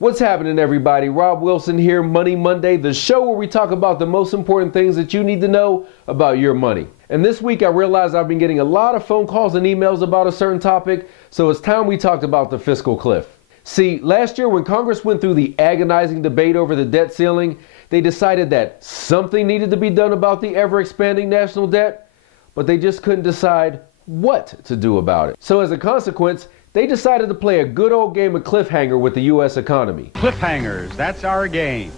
What's happening, everybody? Rob Wilson here, Money Monday, the show where we talk about the most important things that you need to know about your money. And this week I realized I've been getting a lot of phone calls and emails about a certain topic, so it's time we talked about the fiscal cliff. See, last year when Congress went through the agonizing debate over the debt ceiling, they decided that something needed to be done about the ever-expanding national debt, but they just couldn't decide what to do about it. So as a consequence, they decided to play a good old game of cliffhanger with the U.S. economy. Cliffhangers, that's our game.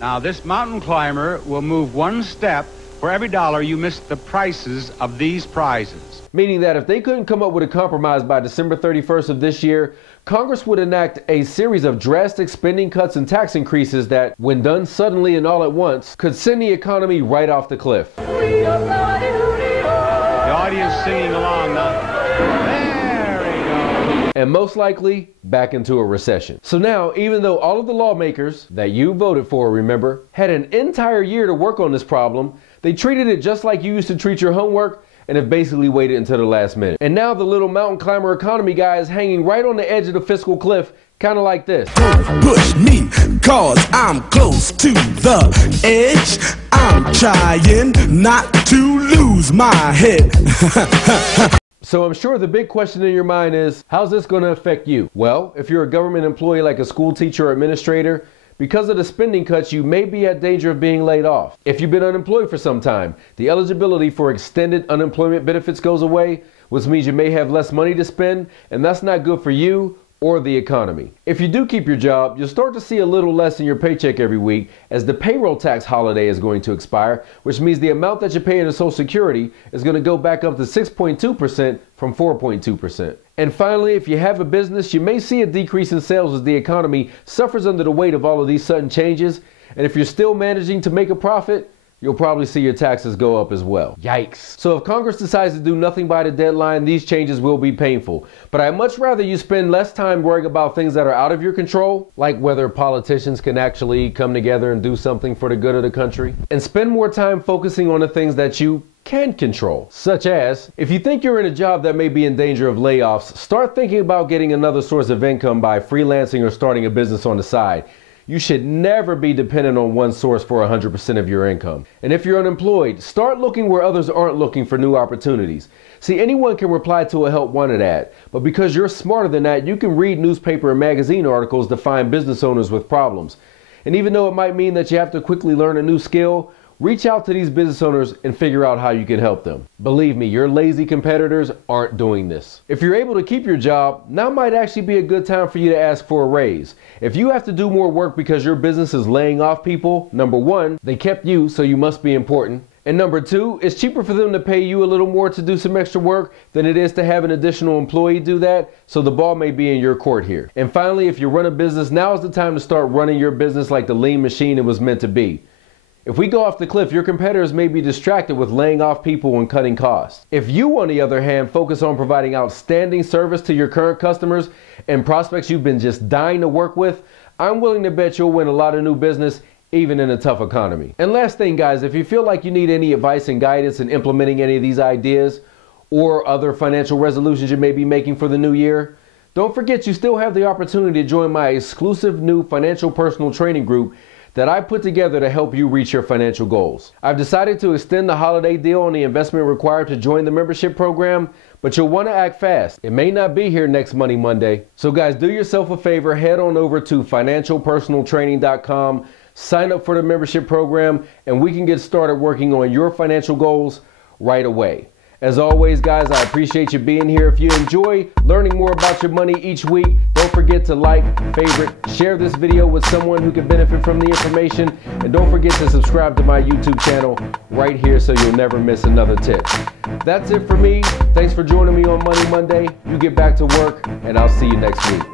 Now, this mountain climber will move one step for every dollar you miss the prices of these prizes. Meaning that if they couldn't come up with a compromise by December 31st of this year, Congress would enact a series of drastic spending cuts and tax increases that, when done suddenly and all at once, could send the economy right off the cliff. The audience singing along now. And most likely back into a recession. So now, even though all of the lawmakers that you voted for, remember, had an entire year to work on this problem, they treated it just like you used to treat your homework and have basically waited until the last minute. And now the little mountain climber economy guy is hanging right on the edge of the fiscal cliff, kind of like this. Push me, cause I'm close to the edge. I'm trying not to lose my head. So I'm sure the big question in your mind is, how's this going to affect you? Well, if you're a government employee like a school teacher or administrator, because of the spending cuts, you may be at danger of being laid off. If you've been unemployed for some time, the eligibility for extended unemployment benefits goes away, which means you may have less money to spend, and that's not good for you or the economy. If you do keep your job, you'll start to see a little less in your paycheck every week as the payroll tax holiday is going to expire, which means the amount that you pay into Social Security is going to go back up to 6.2% from 4.2%. And finally, if you have a business, you may see a decrease in sales as the economy suffers under the weight of all of these sudden changes. And if you're still managing to make a profit, you'll probably see your taxes go up as well. Yikes. So if Congress decides to do nothing by the deadline, these changes will be painful. But I'd much rather you spend less time worrying about things that are out of your control, like whether politicians can actually come together and do something for the good of the country, and spend more time focusing on the things that you can control, such as, if you think you're in a job that may be in danger of layoffs, start thinking about getting another source of income by freelancing or starting a business on the side. You should never be dependent on one source for 100% of your income. And if you're unemployed, start looking where others aren't looking for new opportunities. See, anyone can reply to a help wanted ad, but because you're smarter than that, you can read newspaper and magazine articles to find business owners with problems. And even though it might mean that you have to quickly learn a new skill, reach out to these business owners and figure out how you can help them. Believe me, your lazy competitors aren't doing this. If you're able to keep your job, now might actually be a good time for you to ask for a raise. If you have to do more work because your business is laying off people, number one, they kept you, so you must be important. And number two, it's cheaper for them to pay you a little more to do some extra work than it is to have an additional employee do that, so the ball may be in your court here. And finally, if you run a business, now is the time to start running your business like the lean machine it was meant to be. If we go off the cliff, your competitors may be distracted with laying off people and cutting costs. If you, on the other hand, focus on providing outstanding service to your current customers and prospects you've been just dying to work with, I'm willing to bet you'll win a lot of new business, even in a tough economy. And last thing, guys, if you feel like you need any advice and guidance in implementing any of these ideas or other financial resolutions you may be making for the new year, don't forget you still have the opportunity to join my exclusive new financial personal training group that I put together to help you reach your financial goals. I've decided to extend the holiday deal on the investment required to join the membership program, but you'll want to act fast. It may not be here next Money Monday. So guys, do yourself a favor, head on over to financialpersonaltraining.com, sign up for the membership program, and we can get started working on your financial goals right away. As always, guys, I appreciate you being here. If you enjoy learning more about your money each week, don't forget to like, favorite, share this video with someone who can benefit from the information, and don't forget to subscribe to my YouTube channel right here so you'll never miss another tip. That's it for me. Thanks for joining me on Money Monday. You get back to work, and I'll see you next week.